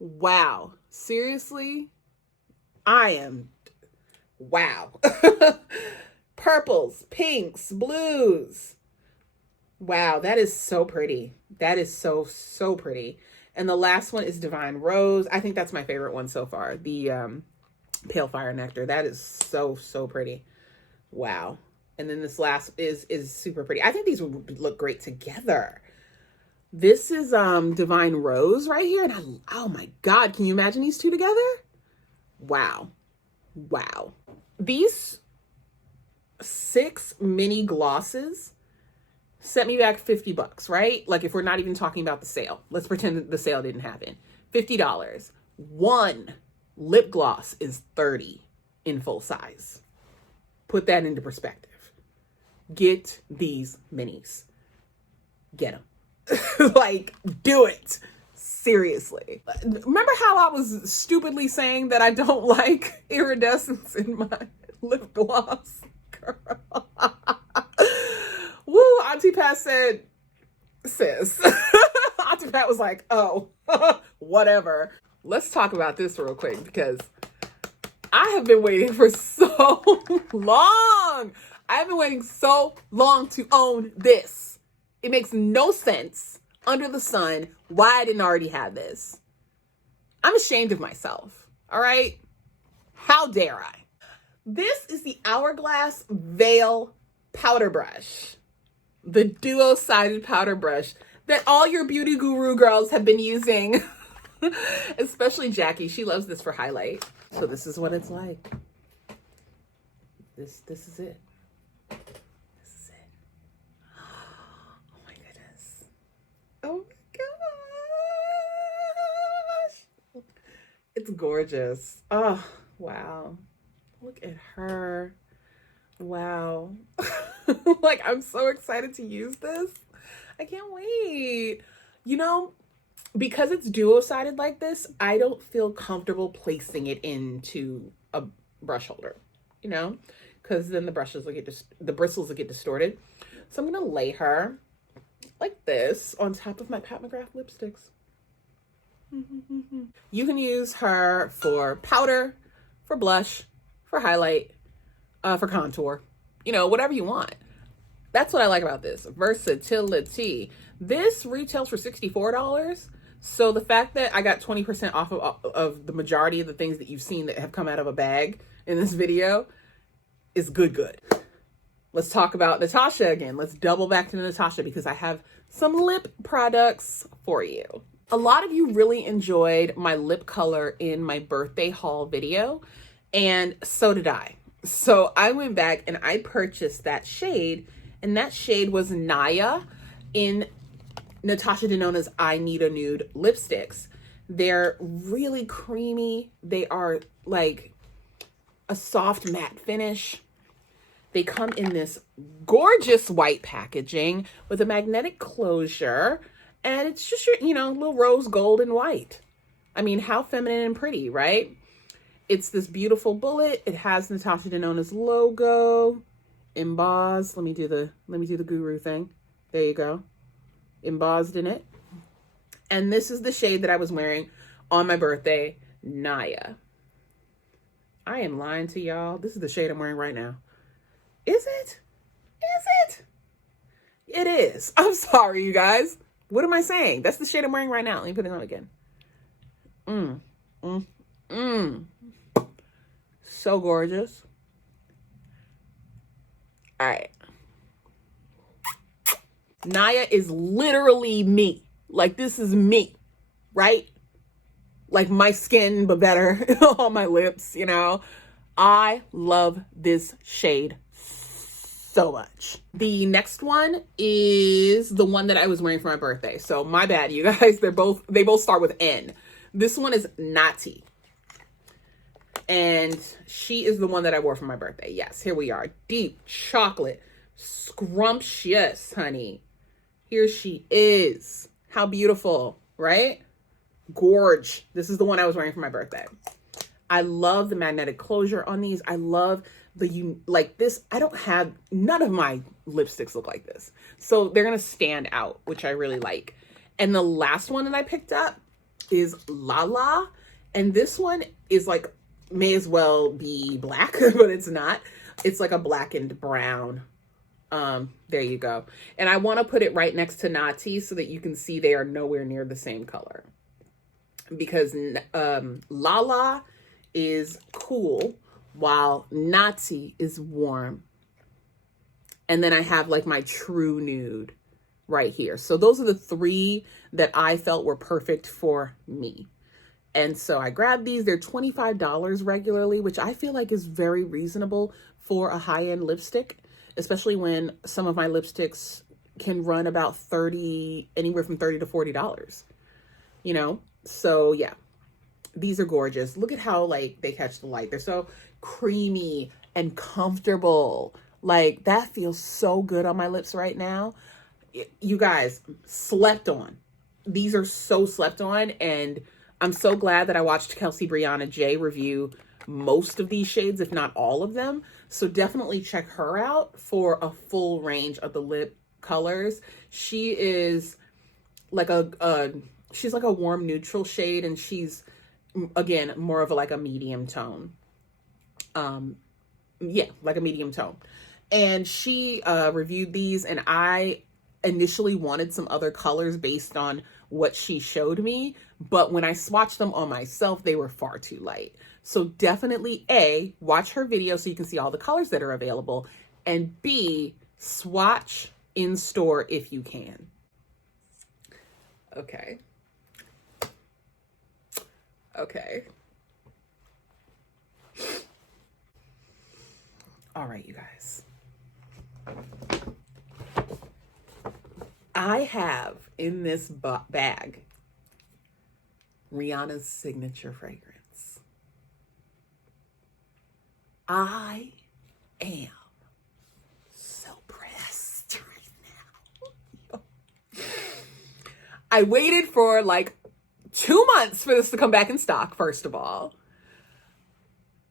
Wow. Seriously? Wow. Purples, pinks, blues. Wow, that is so pretty. That is so pretty. And the last one is Divine Rose. I think that's my favorite one so far. The Pale Fire Nectar. That is so pretty. Wow. And then this last is super pretty. I think these would look great together. This is Divine Rose right here. And oh my God, can you imagine these two together? Wow. Wow. These 6 mini glosses set me back $50, right? Like if we're not even talking about the sale, let's pretend that the sale didn't happen. $50. One lip gloss is $30 in full size. Put that into perspective. Get these minis. Get them. Like, do it. Seriously. Remember how I was stupidly saying that I don't like iridescence in my lip gloss? Girl. Woo, Auntie Pat said, sis. Auntie Pat was like, oh, whatever. Let's talk about this real quick, because I have been waiting for so long. I have been waiting so long to own this. It makes no sense under the sun why I didn't already have this. I'm ashamed of myself, all right? How dare I? This is the Hourglass Veil powder brush. The duo-sided powder brush that all your beauty guru girls have been using. Especially Jackie. She loves this for highlight. So this is what it's like. This is it. This is it. Oh my goodness. Oh my gosh. It's gorgeous. Oh, wow. Look at her. Wow. Like, I'm so excited to use this. I can't wait. You know, because it's duo-sided like this, I don't feel comfortable placing it into a brush holder, you know, because then the bristles will get distorted. So I'm going to lay her like this on top of my Pat McGrath lipsticks. You can use her for powder, for blush, for highlight, for contour, you know, whatever you want. That's what I like about this. Versatility. This retails for $64. So the fact that I got 20% off of the majority of the things that you've seen that have come out of a bag in this video is good. Let's talk about Natasha again. Let's double back to Natasha because I have some lip products for you. A lot of you really enjoyed my lip color in my birthday haul video, and so did I. So I went back and I purchased that shade, and that shade was Naya in Natasha Denona's I Need a Nude lipsticks. They're really creamy. They are like a soft matte finish. They come in this gorgeous white packaging with a magnetic closure, and it's just your, you know, little rose gold and white. I mean, how feminine and pretty, right? It's this beautiful bullet. It has Natasha Denona's logo embossed. Let me do the guru thing. There you go. Embossed in it. And this is the shade that I was wearing on my birthday, Naya. I am lying to y'all. This is the shade I'm wearing right now. Is it? Is it? It is. I'm sorry, you guys. What am I saying? That's the shade I'm wearing right now. Let me put it on again. So gorgeous. All right. Naya is literally me. Like, this is me, right? Like my skin, but better on my lips, you know? I love this shade so much. The next one is the one that I was wearing for my birthday. So my bad, you guys. They both start with N. This one is Nati. And she is the one that I wore for my birthday. Yes, here we are. Deep chocolate. Scrumptious, honey. Here she is. How beautiful, right? Gorge. This is the one I was wearing for my birthday. I love the magnetic closure on these. I love like this. I don't have, none of my lipsticks look like this. So they're going to stand out, which I really like. And the last one that I picked up is Lala. And this one is like, may as well be black, but it's not. It's like a blackened brown. There you go. And I want to put it right next to Nati so that you can see they are nowhere near the same color. Because Lala is cool while Nati is warm. And then I have like my true nude right here. So those are the three that I felt were perfect for me. And so I grabbed these. They're $25 regularly, which I feel like is very reasonable for a high-end lipstick, especially when some of my lipsticks can run about anywhere from $30 to $40, you know? So yeah, these are gorgeous. Look at how like they catch the light. They're so creamy and comfortable. Like that feels so good on my lips right now. You guys, slept on. These are so slept on, and I'm so glad that I watched Kelsey Brianna J review most of these shades, if not all of them. So definitely check her out for a full range of the lip colors. She is like she's like a warm neutral shade, and she's, again, more of like a medium tone. Yeah, like a medium tone. And she reviewed these, and I initially wanted some other colors based on what she showed me, but when I swatched them on myself, they were far too light. So definitely A, watch her video so you can see all the colors that are available, and B, swatch in store if you can. Okay. All right, you guys. I have in this bag Rihanna's signature fragrance. I am so pressed right now. I waited for like 2 months for this to come back in stock, first of all.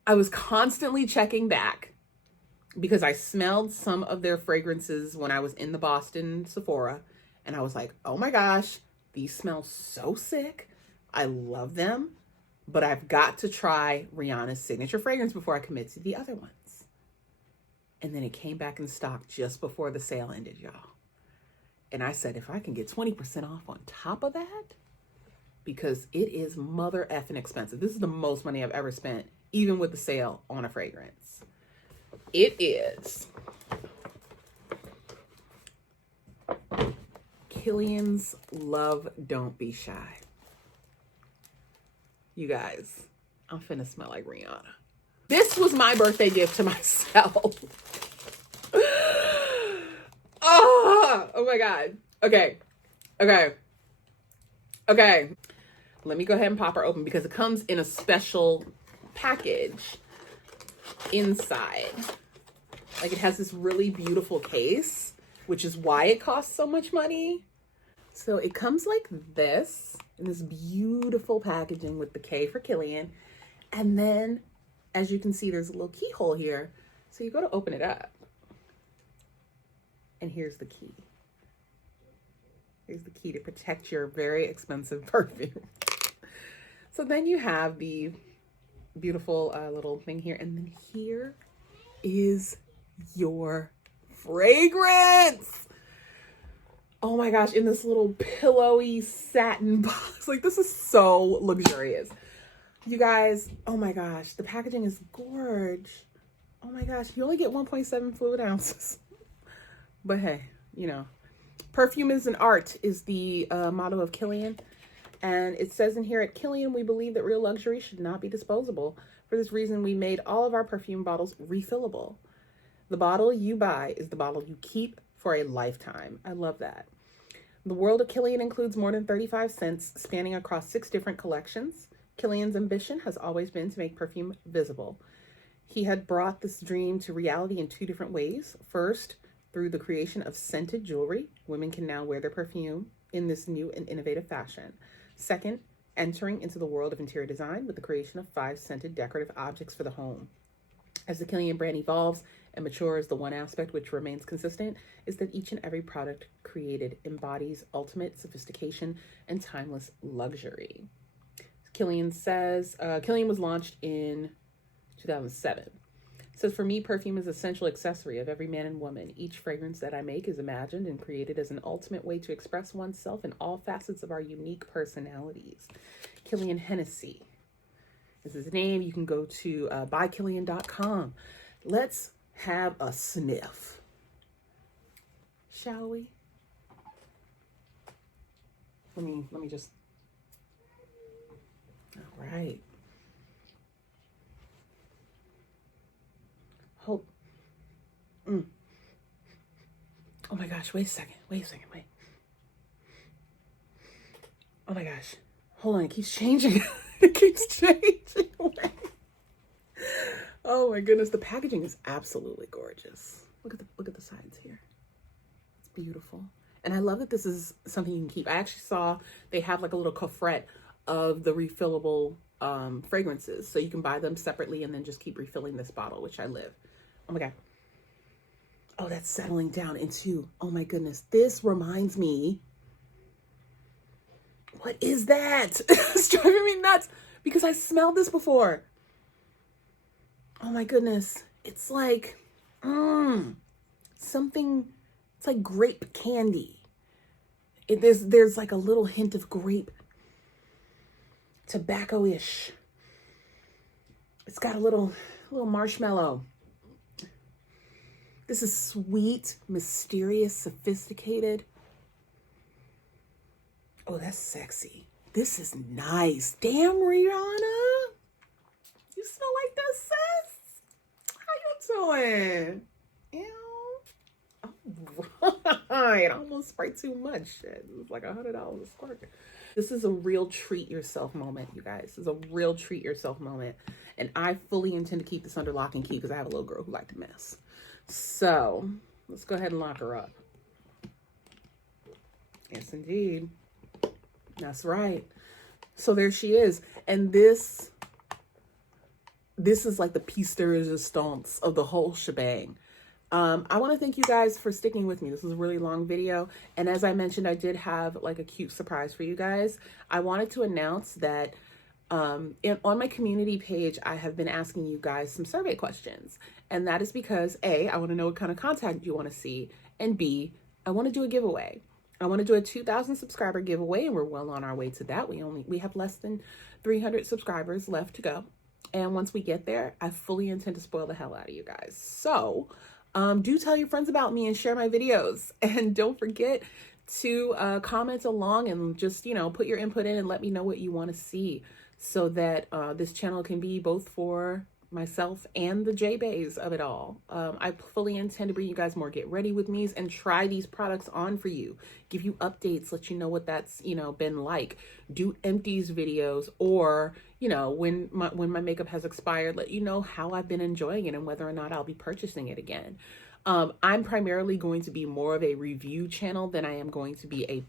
I was constantly checking back because I smelled some of their fragrances when I was in the Boston Sephora. And I was like, oh my gosh, these smell so sick. I love them, but I've got to try Rihanna's signature fragrance before I commit to the other ones. And then it came back in stock just before the sale ended, y'all. And I said, if I can get 20% off on top of that, because it is mother effing expensive. This is the most money I've ever spent, even with the sale on a fragrance. It is Kilian's Love Don't Be Shy. You guys, I'm finna smell like Rihanna. This was my birthday gift to myself. Oh my God. Okay. Let me go ahead and pop her open because it comes in a special package inside. Like it has this really beautiful case, which is why it costs so much money. So it comes like this in this beautiful packaging with the K for Kilian. And then, as you can see, there's a little keyhole here. So you go to open it up. And here's the key. Here's the key to protect your very expensive perfume. So then you have the beautiful little thing here. And then here is your fragrance. Oh my gosh, in this little pillowy satin box. Like, this is so luxurious. You guys, oh my gosh, the packaging is gorge. Oh my gosh, you only get 1.7 fluid ounces. But hey, you know, perfume is an art is the motto of Kilian. And it says in here, at Kilian, we believe that real luxury should not be disposable. For this reason, we made all of our perfume bottles refillable. The bottle you buy is the bottle you keep for a lifetime. I love that. The world of Kilian includes more than 35 scents spanning across 6 different collections. Kilian's ambition has always been to make perfume visible. He had brought this dream to reality in 2 different ways. First, through the creation of scented jewelry. Women can now wear their perfume in this new and innovative fashion. Second, entering into the world of interior design with the creation of 5 scented decorative objects for the home. As the Kilian brand evolves and matures, the one aspect which remains consistent is that each and every product created embodies ultimate sophistication and timeless luxury. Kilian says, Kilian was launched in 2007. It says, for me, perfume is an essential accessory of every man and woman. Each fragrance that I make is imagined and created as an ultimate way to express oneself in all facets of our unique personalities. Kilian Hennessy is his name. You can go to buykilian.com. Let's have a sniff, shall we? Let me just, all right. Hold. Oh my gosh, wait a second, wait. Oh my gosh, hold on, it keeps changing. It keeps changing. Oh my goodness, the packaging is absolutely gorgeous. Look at the sides here. It's beautiful. And I love that this is something you can keep. I actually saw they have like a little coffret of the refillable fragrances. So you can buy them separately and then just keep refilling this bottle, which I live. Oh my God. Oh, that's settling down into, oh my goodness. This reminds me, what is that? It's driving me nuts because I smelled this before. Oh my goodness. It's like, something, it's like grape candy. There's like a little hint of grape, tobacco-ish. It's got a little marshmallow. This is sweet, mysterious, sophisticated. Oh, that's sexy. This is nice. Damn, Rihanna. You smell like that, sis? How you doing? Ew. All right. I almost sprayed too much. Shit. It was like $100 a squirt. This is a real treat yourself moment, you guys. This is a real treat yourself moment. And I fully intend to keep this under lock and key because I have a little girl who likes to mess. So let's go ahead and lock her up. Yes, indeed. That's right. So there she is. And this is like the piece de resistance of the whole shebang. I want to thank you guys for sticking with me. This was a really long video. And as I mentioned, I did have like a cute surprise for you guys. I wanted to announce that on my community page, I have been asking you guys some survey questions. And that is because A, I want to know what kind of content you want to see. And B, I want to do a giveaway. I want to do a 2,000 subscriber giveaway, and we're well on our way to that. We have less than 300 subscribers left to go. And once we get there, I fully intend to spoil the hell out of you guys. So do tell your friends about me and share my videos. And don't forget to comment along and just, put your input in and let me know what you want to see so that this channel can be both for myself and the Jeahbaes of it all. I fully intend to bring you guys more get ready with me's and try these products on for you, give you updates, let you know what that's been like, do empties videos, or when my makeup has expired, let you know how I've been enjoying it and whether or not I'll be purchasing it again. I'm primarily going to be more of a review channel than I am going to be a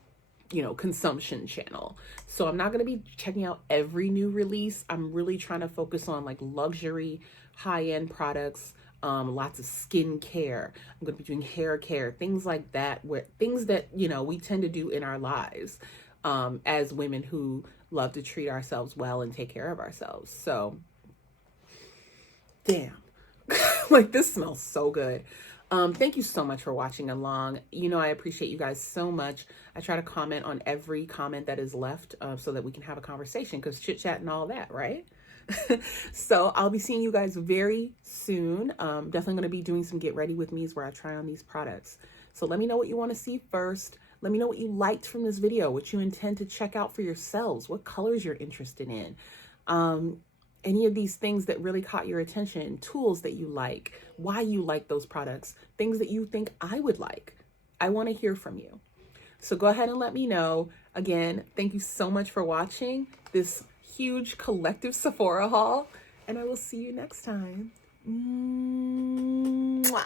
consumption channel. So I'm not going to be checking out every new release. I'm really trying to focus on like luxury, high-end products, lots of skincare. I'm going to be doing hair care, things like that, things that, we tend to do in our lives as women who love to treat ourselves well and take care of ourselves. So damn, like this smells so good. Thank you so much for watching along. You know, I appreciate you guys so much. I try to comment on every comment that is left so that we can have a conversation, because chit chat and all that, right? So I'll be seeing you guys very soon. Definitely going to be doing some get ready with me's where I try on these products. So let me know what you want to see first. Let me know what you liked from this video, what you intend to check out for yourselves, what colors you're interested in. Any of these things that really caught your attention, tools that you like, why you like those products, things that you think I would like. I want to hear from you. So go ahead and let me know. Again, thank you so much for watching this huge collective Sephora haul, and I will see you next time. Mwah.